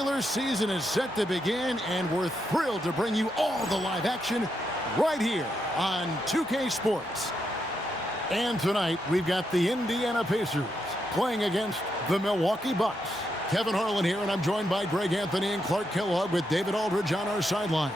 regular season is set to begin, and we're thrilled to bring you all the live action right here on 2K Sports. And tonight, we've got the Indiana Pacers playing against the Milwaukee Bucks. Kevin Harlan here, and I'm joined by Greg Anthony and Clark Kellogg with David Aldridge on our sideline.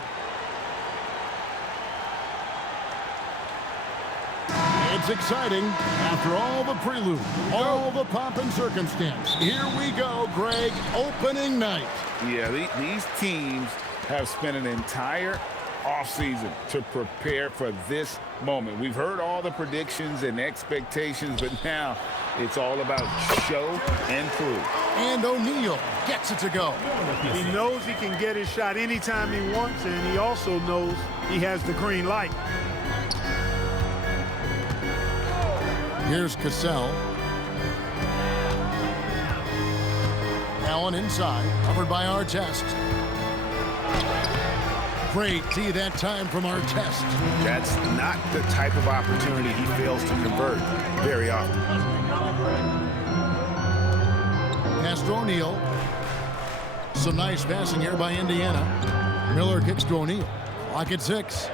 It's exciting after all the prelude, all the pomp and circumstance. Here we go, Greg, opening night. Yeah, these teams have spent an entire offseason to prepare for this moment. We've heard all the predictions and expectations, but now it's all about show and prove. And O'Neal gets it to go. He knows he can get his shot anytime he wants, and he also knows he has the green light. Here's Cassell. Allen inside, covered by Artest. Great D that time from Artest. That's not the type of opportunity he fails to convert very often. Pass to O'Neal. Some nice passing here by Indiana. Miller kicks to O'Neal. Clock at 6.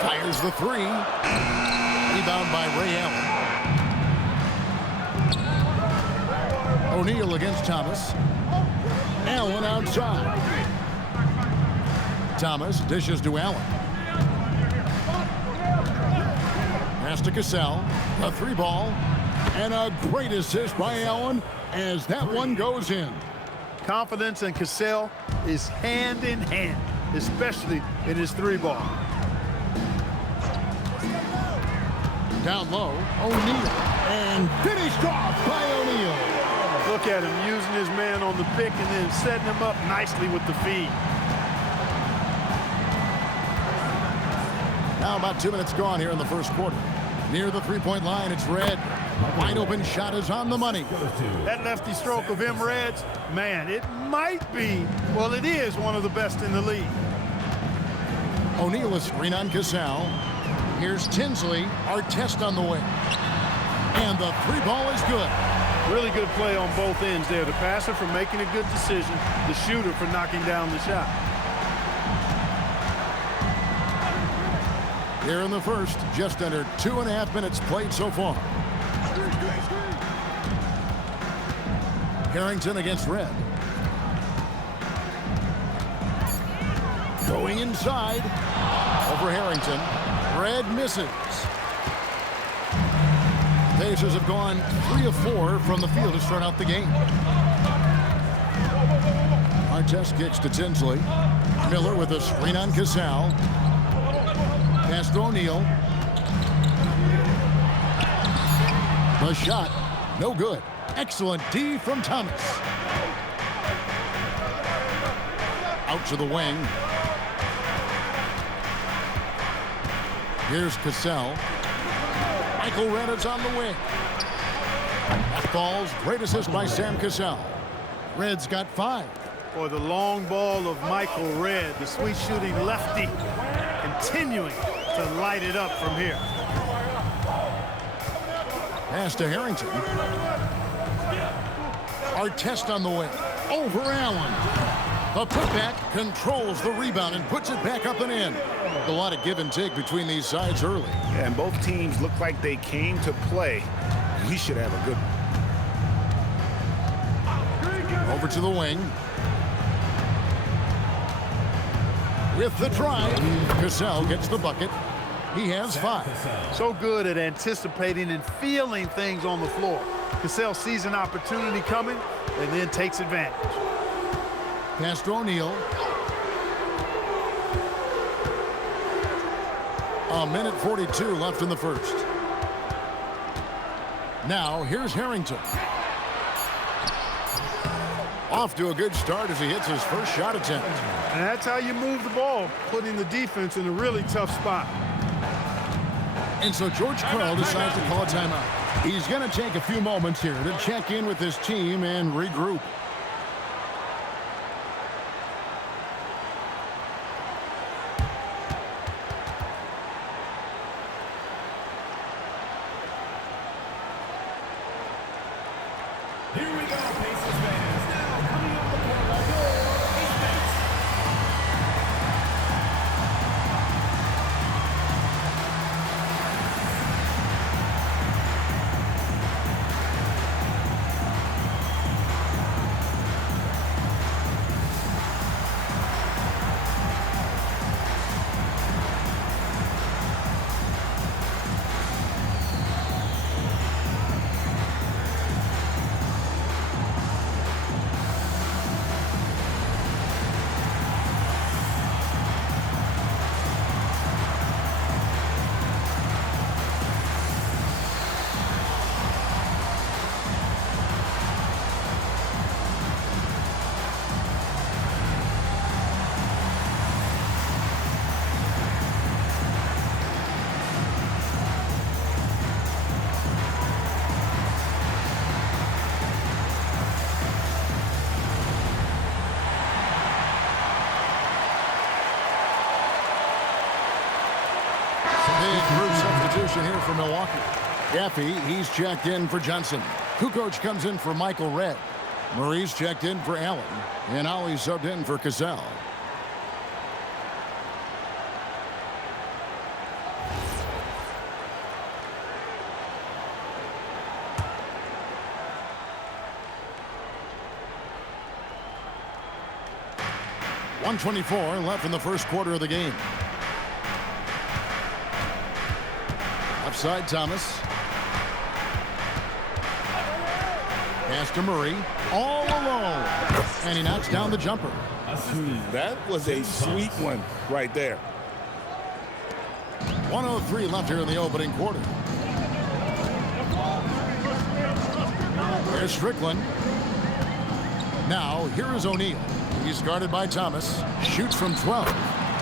Fires the 3. Rebound by Ray Allen. O'Neal against Thomas. Allen outside. Thomas dishes to Allen. Pass to Cassell. A 3 ball. And a great assist by Allen as that one goes in. Confidence in Cassell is hand in hand, especially in his 3 ball. Down low, O'Neal. And finished off by O'Neal. Look at him using his man on the pick and then setting him up nicely with the feed. Now about 2 minutes gone here in the first quarter. Near the three-point line, it's Red. Wide open shot is on the money. That lefty stroke of him, Reds, man, it might be, well, it is one of the best in the league. O'Neal a screen on Cassell. Here's Tinsley. Artest on the wing. And the 3 ball is good. Really good play on both ends there. The passer for making a good decision. The shooter for knocking down the shot. Here in the first, just under 2.5 minutes played so far. Harrington against Red. Going inside. Over Harrington. Red misses. Pacers have gone 3 of 4 from the field to start out the game. Artest kicks to Tinsley. Miller with a screen on Cassell. Pass to O'Neal. The shot, no good. Excellent D from Thomas. Out to the wing. Here's Cassell. Michael Red is on the wing. That falls. Great assist by Sam Cassell. Red's got 5. For the long ball of Michael Red, the sweet shooting lefty, continuing to light it up from here. Pass to Harrington. Artest on the wing. Over Allen. The putback controls the rebound and puts it back up and in. A lot of give and take between these sides early. Yeah, and both teams look like they came to play. We should have a good one. Over to the wing. With the drive, Cassell gets the bucket. He has 5. So good at anticipating and feeling things on the floor. Cassell sees an opportunity coming and then takes advantage. Pass to O'Neal. A minute 42 left in the first. Now, here's Harrington. Off to a good start as he hits his first shot attempt. And that's how you move the ball, putting the defense in a really tough spot. And so George Karl decides to call a timeout. He's going to take a few moments here to check in with his team and regroup. Here we go, Pacers fans. Now coming up the court, your defense. Big group substitution here for Milwaukee. Gaffey, he's checked in for Johnson. Kukoc comes in for Michael Redd. Murray's checked in for Allen. And Ollie's subbed in for Cassell. .124 left in the first quarter of the game. Side Thomas. Pass to Murray. All alone. And he knocks down the jumper. That was a sweet one right there. 1:03 left here in the opening quarter. There's Strickland. Now, here is O'Neal. He's guarded by Thomas. Shoots from 12.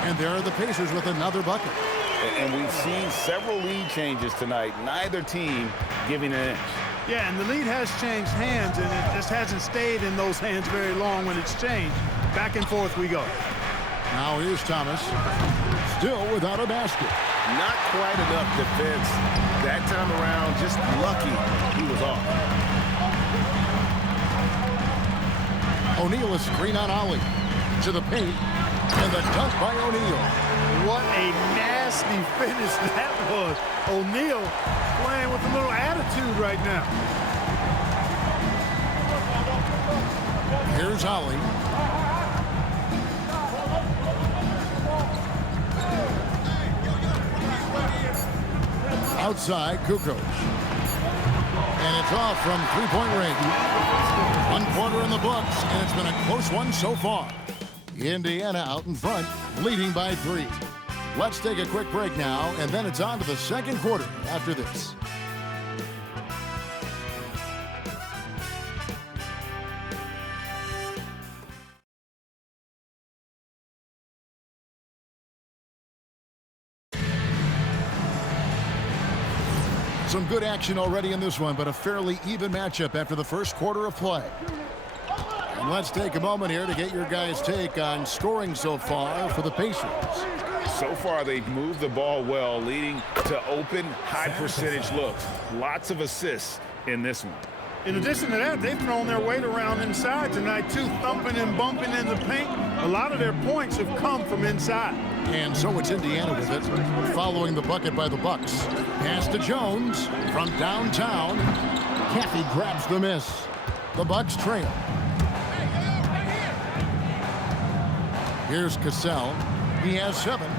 And there are the Pacers with another bucket. And we've seen several lead changes tonight. Neither team giving an inch. Yeah, and the lead has changed hands, and it just hasn't stayed in those hands very long when it's changed. Back and forth we go. Now here's Thomas. Still without a basket. Not quite enough defense that time around. Just lucky he was off. O'Neal is screen on Ollie. To the paint. And the dunk by O'Neal. What a nasty finish that was. O'Neal playing with a little attitude right now. Here's Ollie. Outside, Kukoc. And it's off from three-point range. 1 quarter in the books, and it's been a close one so far. Indiana out in front, leading by 3. Let's take a quick break now, and then it's on to the second quarter after this. Some good action already in this one, but a fairly even matchup after the first quarter of play. And let's take a moment here to get your guys' take on scoring so far for the Pacers. So far, they've moved the ball well, leading to open, high-percentage looks. Lots of assists in this one. In addition to that, they've thrown their weight around inside tonight, too, thumping and bumping in the paint. A lot of their points have come from inside. And so it's Indiana with it, following the bucket by the Bucks. Pass to Jones from downtown. Gaffey grabs the miss. The Bucks trail. Here's Cassell. He has 7.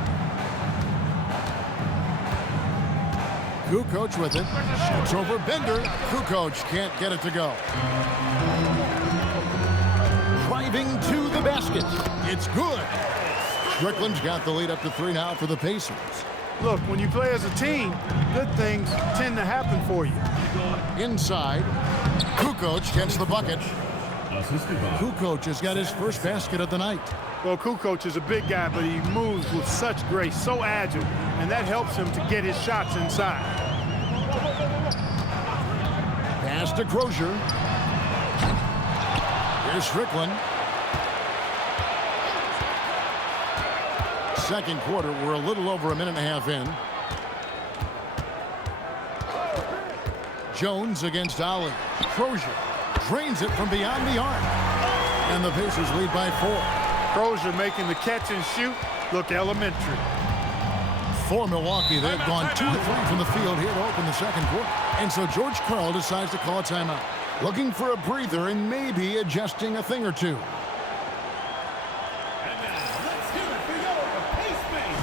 Kukoc with it. Shoots over Bender. Kukoc can't get it to go. Driving to the basket. It's good. Strickland's got the lead up to 3 now for the Pacers. Look, when you play as a team, good things tend to happen for you. Inside. Kukoc gets the bucket. Kukoc has got his first basket of the night. Well, Kukoc is a big guy, but he moves with such grace, so agile, and that helps him to get his shots inside. Pass to Crozier. Here's Strickland. Second quarter, we're a little over a minute and a half in. Jones against Ollie. Crozier drains it from beyond the arc. And the Pacers lead by 4. Crozier making the catch and shoot look elementary. For Milwaukee, they've gone 2 of 3 from the field here to open the second quarter. And so George Karl decides to call a timeout, looking for a breather and maybe adjusting a thing or two. And now, let's hear it for your Pace Base.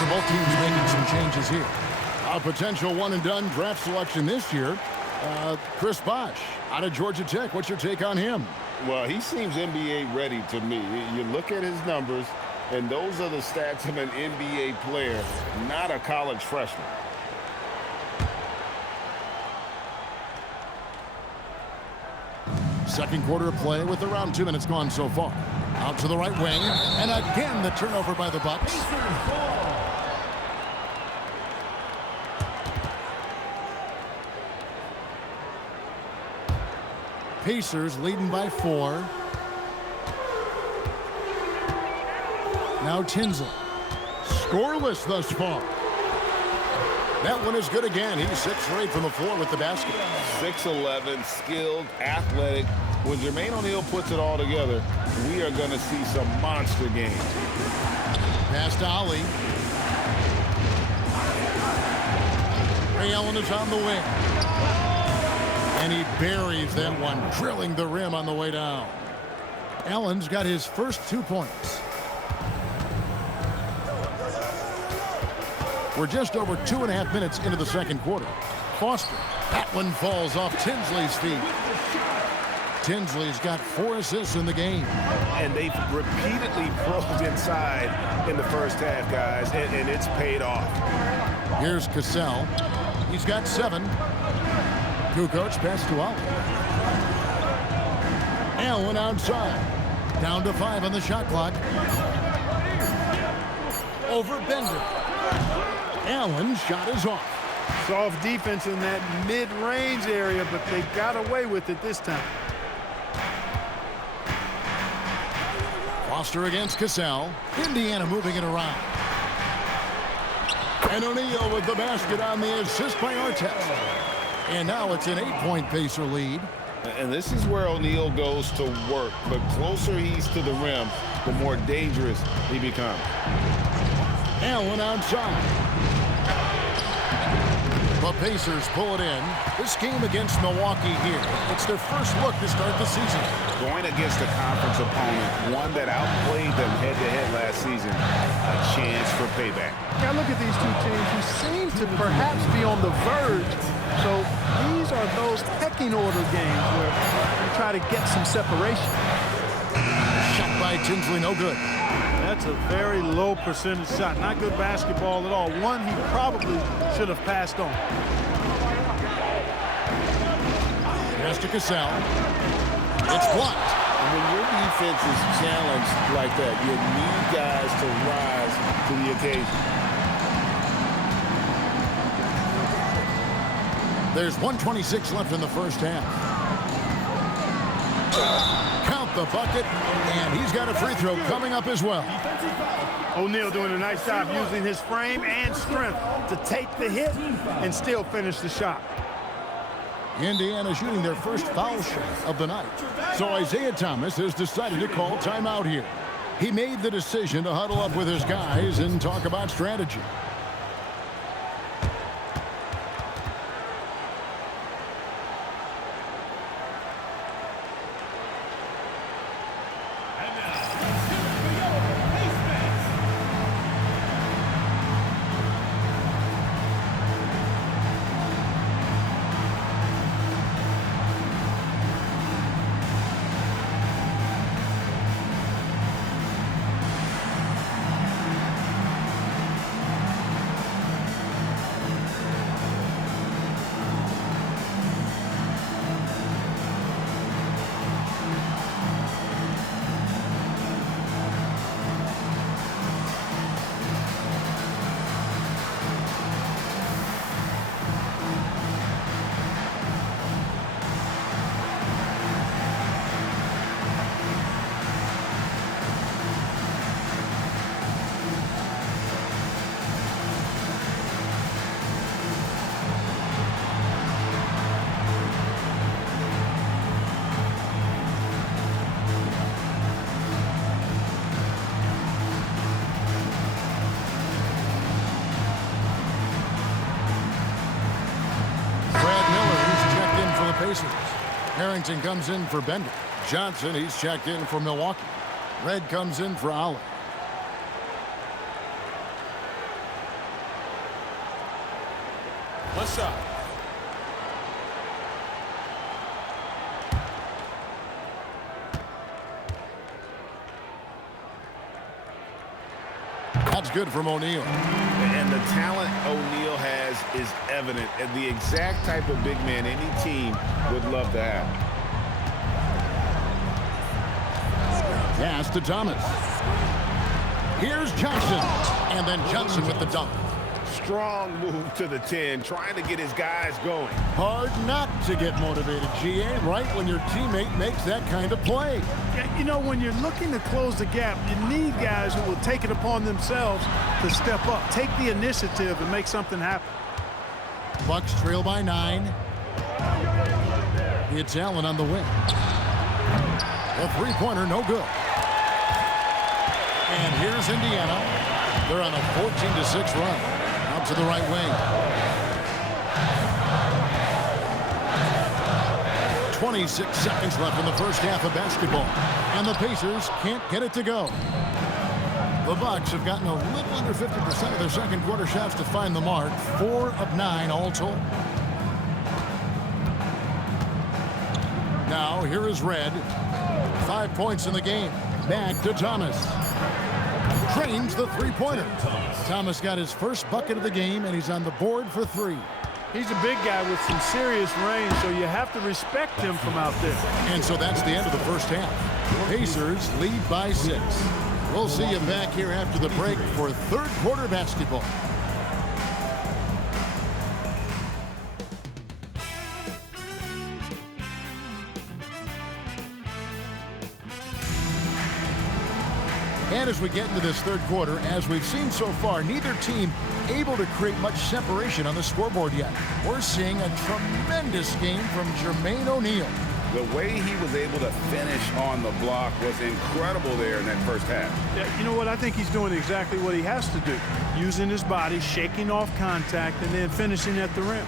So both teams making some changes here. A potential one-and-done draft selection this year, Chris Bosh out of Georgia Tech. What's your take on him? Well, he seems NBA ready to me. You look at his numbers, and those are the stats of an NBA player, not a college freshman. Second quarter of play with around 2 minutes gone so far. Out to the right wing, and again the turnover by the Bucks. Pacers leading by 4. Now Tinsley. Scoreless thus far. That one is good again. He's 6 for 8 from the floor with the basket. 6'11", skilled, athletic. When Jermaine O'Neal puts it all together, we are going to see some monster games. Pass to Ali. Ray Allen is on the wing. And he buries that one, drilling the rim on the way down. Allen's got his first 2 points. We're just over 2.5 minutes into the second quarter. Foster. That one falls off Tinsley's feet. Tinsley's got 4 assists in the game. And they've repeatedly probed inside in the first half, guys, and it's paid off. Here's Cassell. He's got 7. Kukoc pass to Ali. Allen outside. Down to 5 on the shot clock. Over Bender. Allen's shot is off. Soft defense in that mid-range area, but they got away with it this time. Foster against Cassell. Indiana moving it around. And O'Neal with the basket on the assist by Artest. And now it's an 8-point Pacer lead. And this is where O'Neal goes to work. The closer he's to the rim, the more dangerous he becomes. Allen outside. The Pacers pull it in. This game against Milwaukee here. It's their first look to start the season. Going against a conference opponent, one that outplayed them head-to-head last season, a chance for payback. Now look at these two teams who seem to perhaps be on the verge. So these are those pecking order games where you try to get some separation. Shot by Tinsley, no good. That's a very low percentage shot. Not good basketball at all. One he probably should have passed on. Pass to Cassell. It's blocked. And when your defense is challenged like that, you need guys to rise to the occasion. There's 1:26 left in the first half. Count the bucket, and he's got a free throw coming up as well. O'Neal doing a nice job using his frame and strength to take the hit and still finish the shot. Indiana shooting their first foul shot of the night. So Isaiah Thomas has decided to call timeout here. He made the decision to huddle up with his guys and talk about strategy. Pacers. Harrington comes in for Bender. Johnson, he's checked in for Milwaukee. Red comes in for Allen. What's up? That's good from O'Neal. And the talent O'Neal has is evident, and the exact type of big man any team would love to have. Pass to Thomas. Here's Johnson. And then Johnson with the dunk. Strong move to the 10, trying to get his guys going. Hard not to get motivated, GA, right when your teammate makes that kind of play. Yeah, you know, when you're looking to close the gap, you need guys who will take it upon themselves to step up, take the initiative and make something happen. Bucks trail by 9. It's Allen on the wing. A three-pointer, no good. And here's Indiana. They're on a 14-6 run. Out to the right wing. 26 seconds left in the first half of basketball. And the Pacers can't get it to go. The Bucks have gotten a little under 50% of their second quarter shots to find the mark. 4 of 9 all told. Now here is Red. 5 points in the game. Back to Thomas. Drains the three-pointer. Thomas got his first bucket of the game, and he's on the board for 3. He's a big guy with some serious range, so you have to respect him from out there. And so that's the end of the first half. Pacers lead by 6. We'll see you back here after the break for third quarter basketball. And as we get into this third quarter, as we've seen so far, neither team able to create much separation on the scoreboard yet. We're seeing a tremendous game from Jermaine O'Neal. The way he was able to finish on the block was incredible there in that first half. Yeah, you know what? I think he's doing exactly what he has to do. Using his body, shaking off contact, and then finishing at the rim.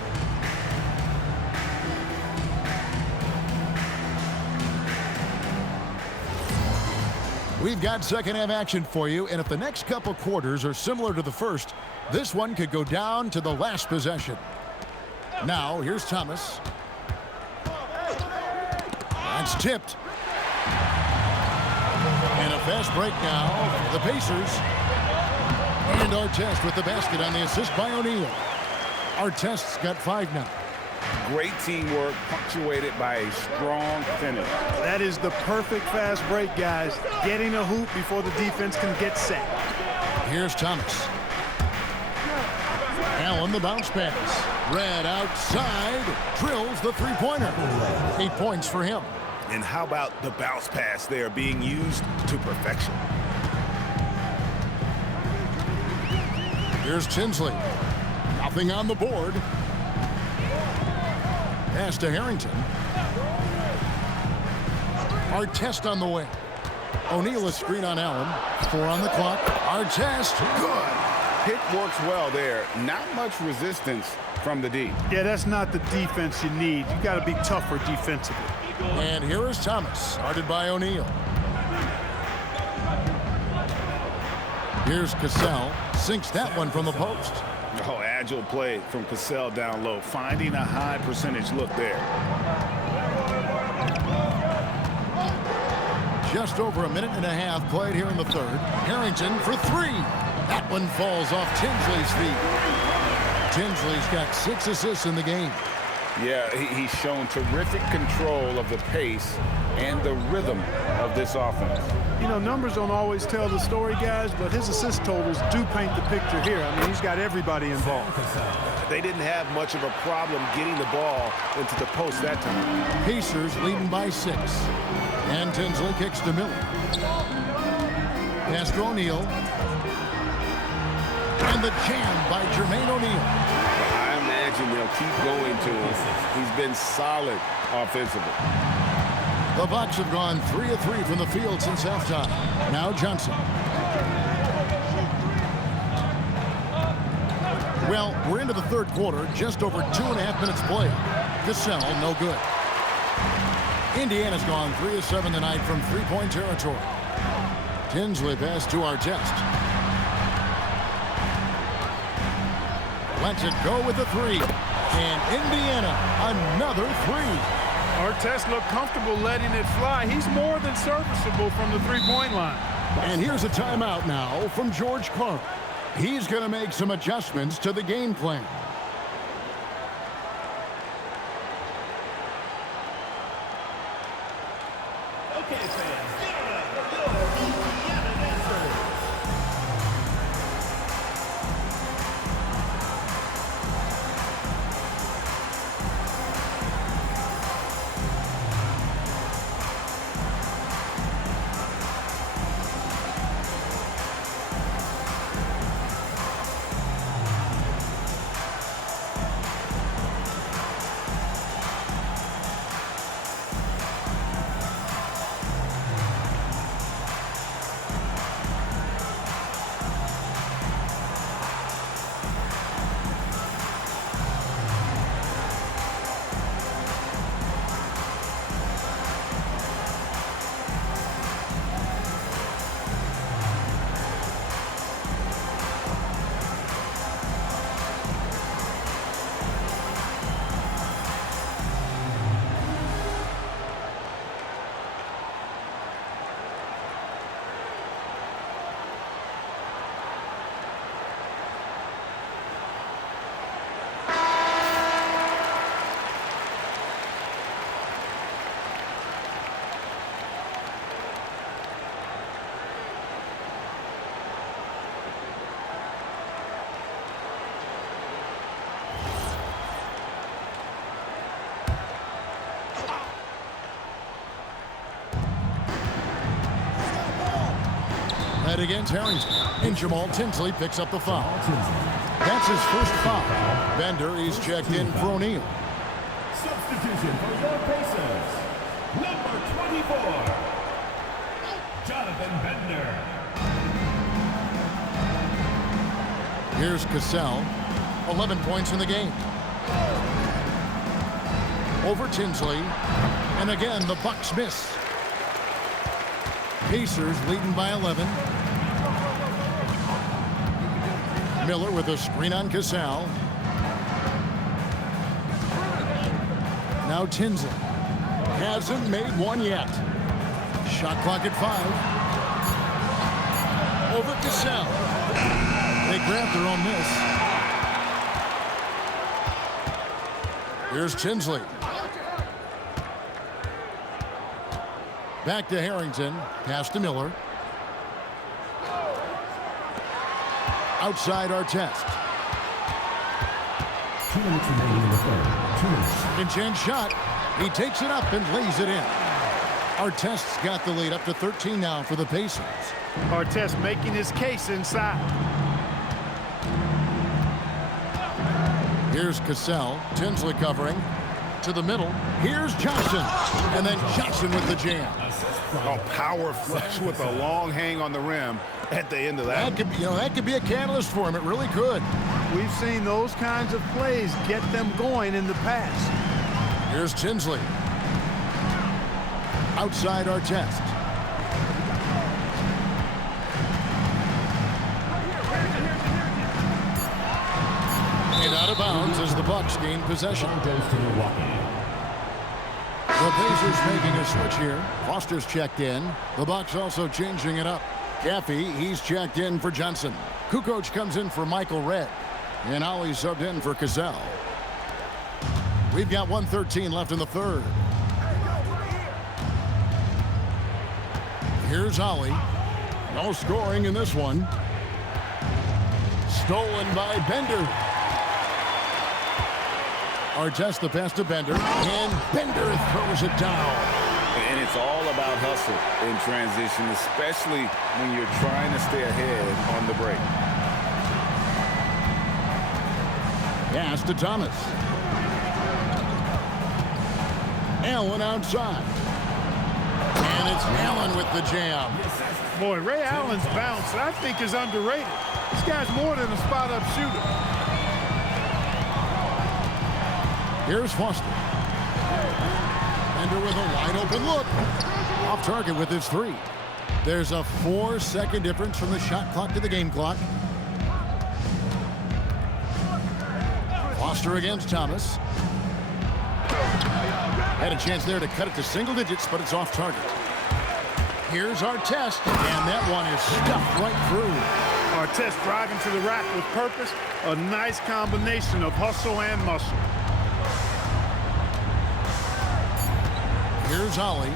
We've got second half action for you, and if the next couple quarters are similar to the first, this one could go down to the last possession. Now, here's Thomas. That's tipped. And a fast break now for the Pacers. And Artest with the basket on the assist by O'Neal. Artest's got 5 now. Great teamwork, punctuated by a strong finish. That is the perfect fast break, guys. Getting a hoop before the defense can get set. Here's Thomas. Allen the bounce pass. Red outside. Drills the three-pointer. 8 points for him. And how about the bounce pass there being used to perfection? Here's Tinsley. Nothing on the board. Pass to Harrington. Artest on the wing. O'Neal a screen on Allen. 4 on the clock. Artest. Good. Pick works well there. Not much resistance from the D. Yeah, that's not the defense you need. You got to be tougher defensively. And here is Thomas, guarded by O'Neal. Here's Cassell. Sinks that one from the post. Oh, agile play from Cassell down low, finding a high percentage look there. Just over a minute and a half played here in the third. Harrington for 3. That one falls off Tinsley's feet. Tinsley's got 6 assists in the game. Yeah, he's shown terrific control of the pace and the rhythm of this offense. You know, numbers don't always tell the story, guys, but his assist totals do paint the picture here. I mean, he's got everybody involved. They didn't have much of a problem getting the ball into the post that time. Pacers leading by 6. And Tinsley kicks to Miller. Pass to O'Neal. And the jam by Jermaine O'Neal. I imagine they'll keep going to him. He's been solid offensively. The Bucks have gone 3 of 3 from the field since halftime. Now Johnson. Well, we're into the third quarter, just over 2.5 minutes played. Cassell, no good. Indiana's gone 3 of 7 tonight from three-point territory. Tinsley pass to Artest. Lets it go with the three. And Indiana, another three. Artest looked comfortable letting it fly. He's more than serviceable from the three-point line. And here's a timeout now from George Clark. He's going to make some adjustments to the game plan. Okay, fans, give it up for your Indiana Dancers. Head against Harrington. And Jamal Tinsley picks up the foul. That's his first foul. Bender is checked in for O'Neal. Substitution for your Pacers. Number 24, Jonathan Bender. Here's Cassell. 11 points in the game. Over Tinsley. And again, the Bucks miss. Pacers leading by 11. Miller with a screen on Cassell. Now Tinsley. Hasn't made one yet. Shot clock at 5. Over Cassell. They grab their own miss. Here's Tinsley. Back to Harrington. Pass to Miller. Outside Artest. 2 minutes remaining in the third. 2 minutes. In-chance shot. He takes it up and lays it in. Artest's got the lead up to 13 now for the Pacers. Artest making his case inside. Here's Cassell. Tinsley covering. To the middle. Here's Johnson. And then Johnson with the jam. A power flush with a long hang on the rim at the end of that. That could be a catalyst for him. It really could. We've seen those kinds of plays get them going in the past. Here's Tinsley. Outside Artest. And out of bounds as the Bucks gain possession. Goes to Milwaukee. The Pacers making a switch here. Foster's checked in. The Bucks also changing it up. Caffey, he's checked in for Johnson. Kukoc comes in for Michael Redd. And Ollie subbed in for Cassell. We've got 1:13 left in the third. Here's Ollie. No scoring in this one. Stolen by Bender. Artest the pass to Bender. And Bender throws it down. And it's all about hustle in transition, especially when you're trying to stay ahead on the break. Pass to Thomas. Allen outside. And it's Allen with the jam. Boy, Ray Allen's bounce, I think, is underrated. This guy's more than a spot-up shooter. Here's Foster. Bender with a wide open look. Off target with his three. There's a 4-second difference from the shot clock to the game clock. Foster against Thomas. Had a chance there to cut it to single digits, but it's off target. Here's Artest, and that one is stuffed right through. Artest driving to the rack with purpose. A nice combination of hustle and muscle. Here's Ollie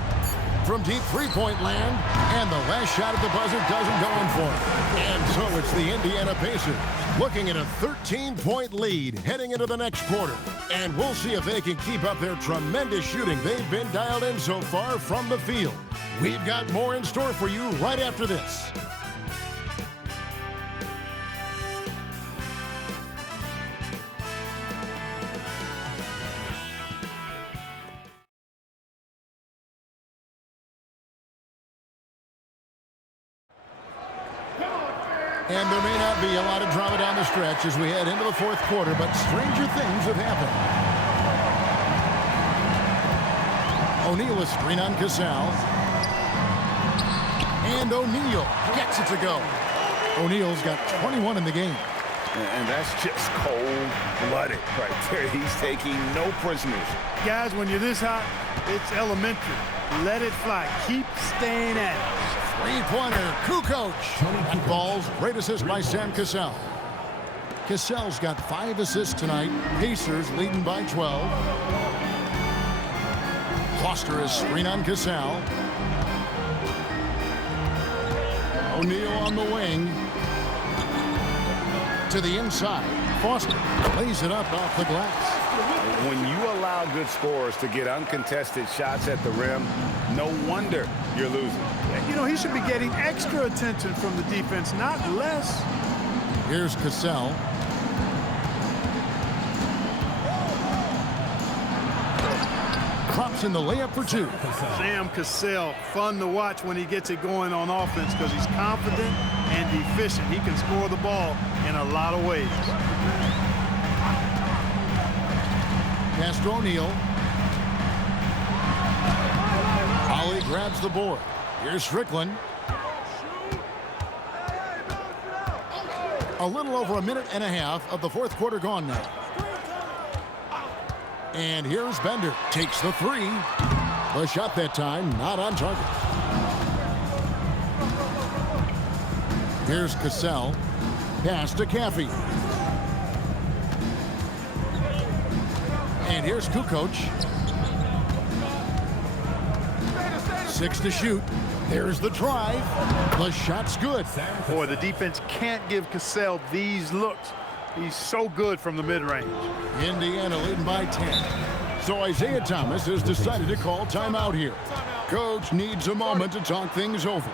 from deep three-point land, and the last shot at the buzzer doesn't go in for him. And so it's the Indiana Pacers looking at a 13-point lead heading into the next quarter. And we'll see if they can keep up their tremendous shooting they've been dialed in so far from the field. We've got more in store for you right after this. And there may not be a lot of drama down the stretch as we head into the fourth quarter, but stranger things have happened. O'Neal a screen on Cassell. And O'Neal gets it to go. O'Neal's got 21 in the game. And that's just cold-blooded right there. He's taking no prisoners. Guys, when you're this hot, it's elementary. Let it fly. Keep staying at it. Three-pointer, Kukoc. That ball's great assist by Sam Cassell. Cassell's got 5 assists tonight. Pacers leading by 12. Foster is screen on Cassell. O'Neal on the wing. To the inside. Foster lays it up off the glass. When you allow good scorers to get uncontested shots at the rim, no wonder you're losing. You know, he should be getting extra attention from the defense, not less. Here's Cassell. Drops in the layup for 2. Sam Cassell, fun to watch when he gets it going on offense because he's confident and efficient. He can score the ball in a lot of ways. Pass to O'Neal. Ollie grabs the board. Here's Strickland. A little over a minute and a half of the fourth quarter gone now. And here's Bender. Takes the three. The shot that time not on target. Here's Cassell. Pass to Caffey. And here's Kukoc. 6 to shoot. There's the drive. The shot's good. Boy, the defense can't give Cassell these looks. He's so good from the mid-range. Indiana leading by 10. So Isaiah Thomas has decided to call timeout here. Coach needs a moment to talk things over.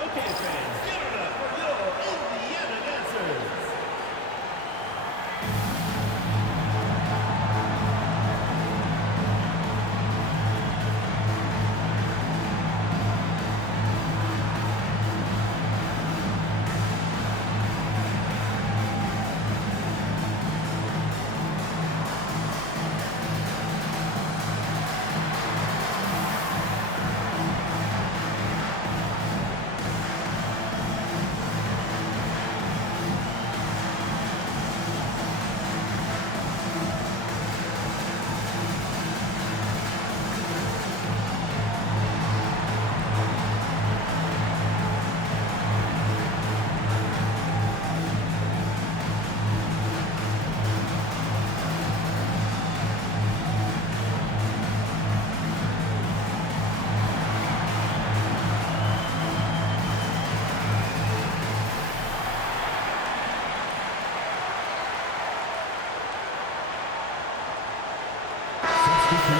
Okay, fans, give it up for your Indiana dancers.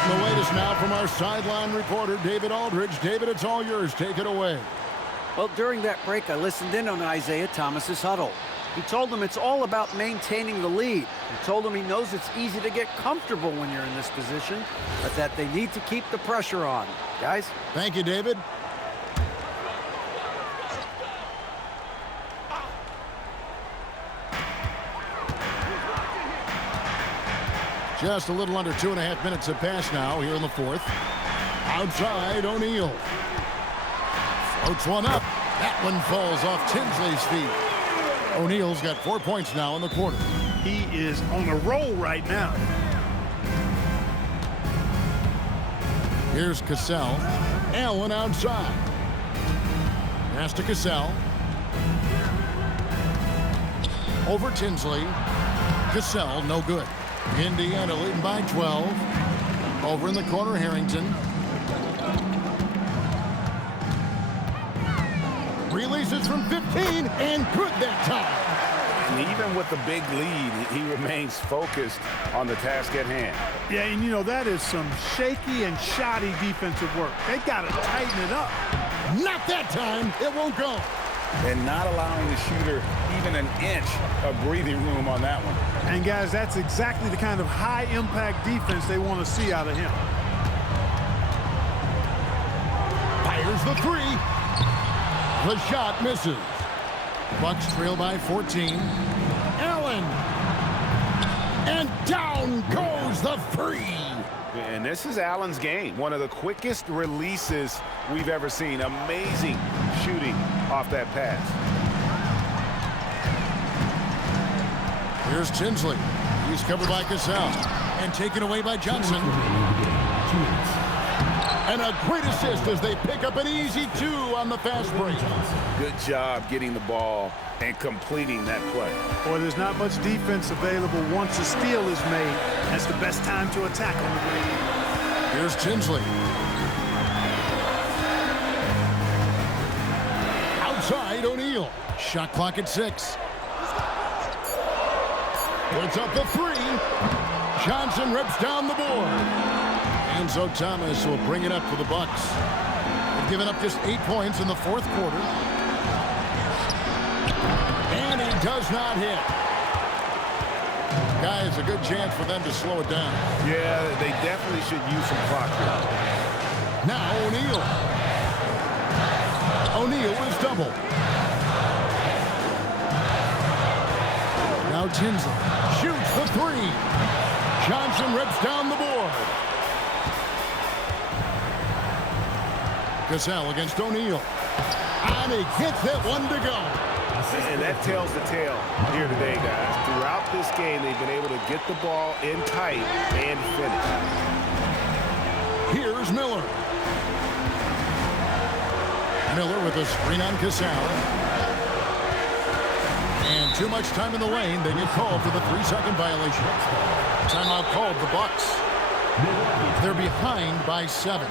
The latest now from our sideline reporter, David Aldridge. David, it's all yours. Take it away. Well, during that break, I listened in on Isaiah Thomas's huddle. He told them it's all about maintaining the lead. He told them he knows it's easy to get comfortable when you're in this position, but that they need to keep the pressure on. Guys? Thank you, David. Just a little under 2.5 minutes have passed now here in the fourth. Outside, O'Neal. Floats one up. That one falls off Tinsley's feet. O'Neal's got 4 points now in the quarter. He is on a roll right now. Here's Cassell. Allen outside. Pass to Cassell. Over Tinsley. Cassell, no good. Indiana leading by 12. Over in the corner, Harrington. Releases from 15, and good that time. And even with the big lead, he remains focused on the task at hand. Yeah, and you know, that is some shaky and shoddy defensive work. They got to tighten it up. Not that time. It won't go. And not allowing the shooter even an inch of breathing room on that one. And guys, that's exactly the kind of high-impact defense they want to see out of him. Fires the three. The shot misses. Bucks trail by 14. Allen. And down goes the three. And this is Allen's game. One of the quickest releases we've ever seen. Amazing shooting off that pass. Here's Tinsley. He's covered by Cassell. And taken away by Johnson. And a great assist as they pick up an easy 2 on the fast break. Good job getting the ball and completing that play. Boy, there's not much defense available once a steal is made. That's the best time to attack on the break. Here's Tinsley. Outside, O'Neal. Shot clock at 6. Puts up the 3. Johnson rips down the board. And so Thomas will bring it up for the Bucks. They've given up just 8 points in the fourth quarter. And he does not hit. Guys, a good chance for them to slow it down. Yeah, they definitely should use some clock here. Now O'Neal. O'Neal is double. Now Tinsley shoots the 3. Johnson rips down the board. Cassell against O'Neal. And he gets that one to go. And that tells the tale here today, guys. Throughout this game, they've been able to get the ball in tight and finish. Here's Miller. Miller with a screen on Cassell. And too much time in the lane. They get called for the 3-second violation. Timeout called the Bucks. They're behind by 7.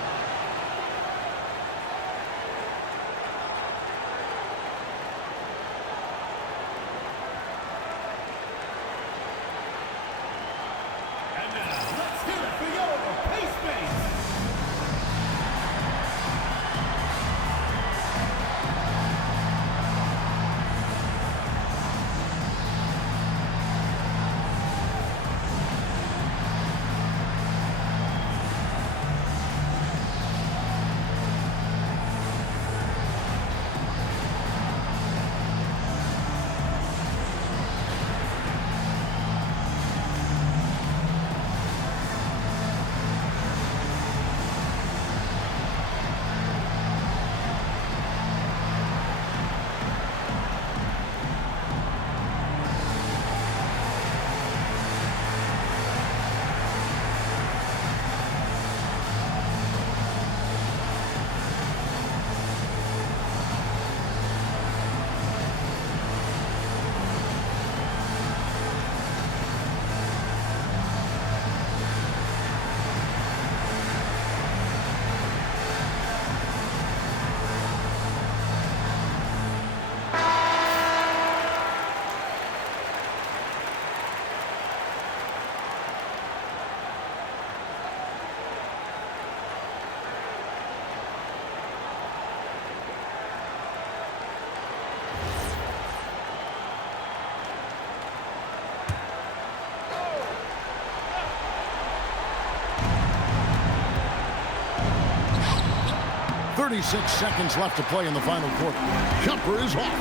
36 seconds left to play in the final quarter. Jumper is off.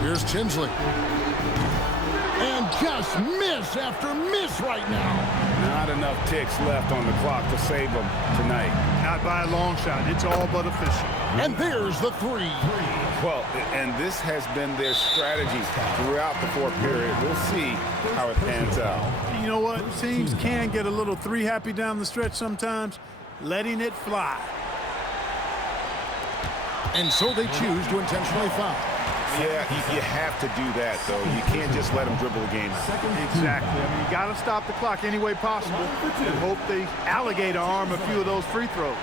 Here's Tinsley. And just miss after miss right now. Not enough ticks left on the clock to save them tonight. Not by a long shot. It's all but official. And there's the three. Well, and this has been their strategy throughout the fourth period. We'll see how it pans out. You know what? Teams can get a little three happy down the stretch sometimes, letting it fly. And so they choose to intentionally foul. Yeah, you have to do that, though. You can't just let them dribble the game out. Exactly. I mean, you got to stop the clock any way possible and hope they alligator arm a few of those free throws.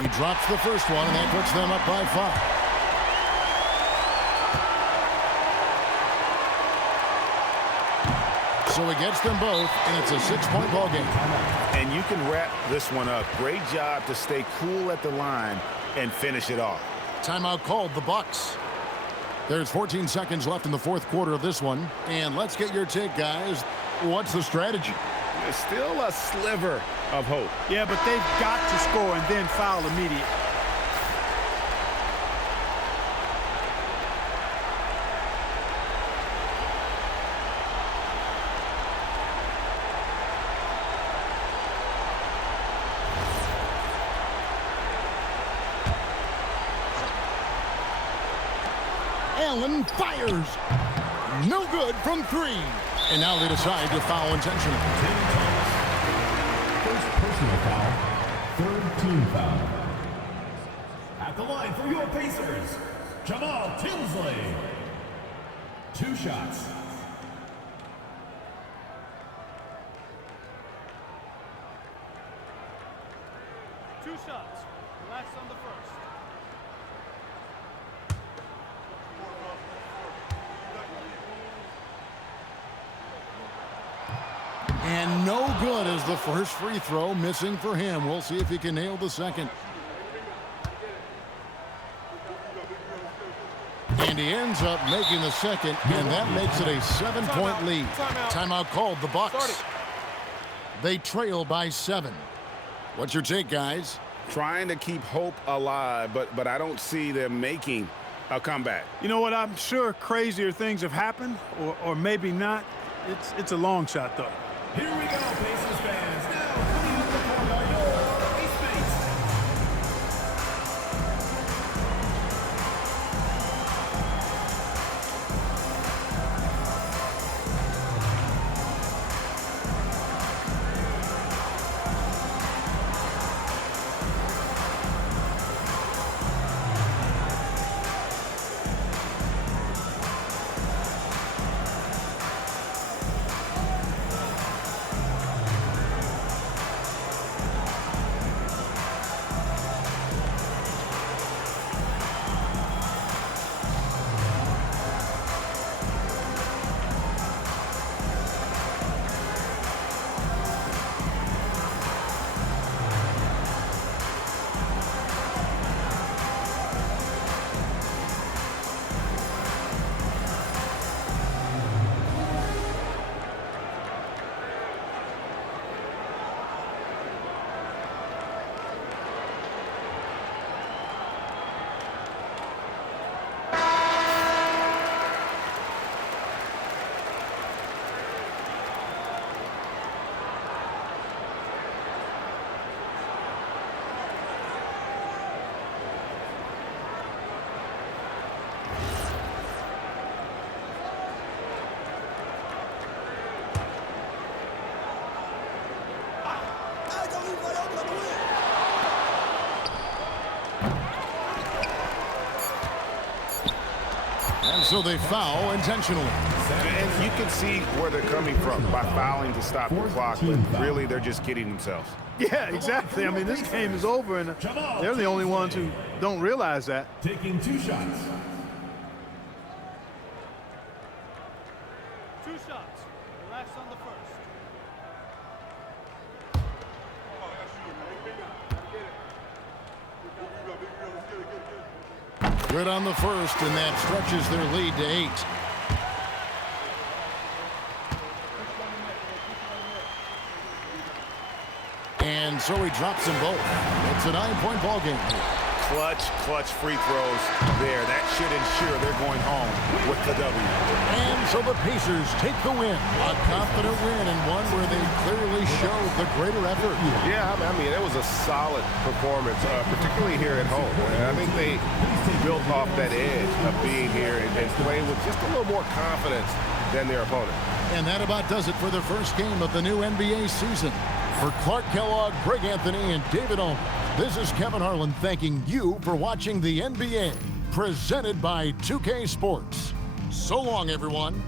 He drops the first one, and that puts them up by 5. So he gets them both, and it's a 6-point ball game. And you can wrap this one up. Great job to stay cool at the line and finish it off. Timeout called, the Bucks. There's 14 seconds left in the fourth quarter of this one. And let's get your take, guys. What's the strategy? There's still a sliver of hope. Yeah, but they've got to score and then foul immediately. Allen fires. No good from 3. And now they decide to foul intentionally. First personal foul. Third team foul. At the line for your Pacers, Jamal Tinsley. 2 shots. Two shots. Relax on the first. And no good as the first free throw missing for him. We'll see if he can nail the second. And he ends up making the second, and that makes it a 7-point lead. Timeout called, the Bucks. They trail by 7. What's your take, guys? Trying to keep hope alive, but I don't see them making a comeback. You know what? I'm sure crazier things have happened, or maybe not. It's a long shot, though. Here we go, Pacers fans. Now, coming up the court are your Ace Mates. And so they foul intentionally. And you can see where they're coming from by fouling to stop the clock, but really they're just kidding themselves. Yeah, exactly. I mean, this game is over, and they're the only ones who don't realize that. Taking 2 shots. 2 shots. Relax on the first. Good on the first, and that stretches their lead to 8. And so he drops them both. It's a 9-point ball game. Clutch free throws there. That should ensure they're going home with the W. And so the Pacers take the win. A confident win, and one where they clearly showed the greater effort. Yeah, I mean, it was a solid performance, particularly here at home. And I think they built off that edge of being here and playing with just a little more confidence than their opponent. And that about does it for the first game of the new NBA season. For Clark Kellogg, Greg Anthony, and David Ulmer, this is Kevin Harlan thanking you for watching the NBA, presented by 2K Sports. So long, everyone.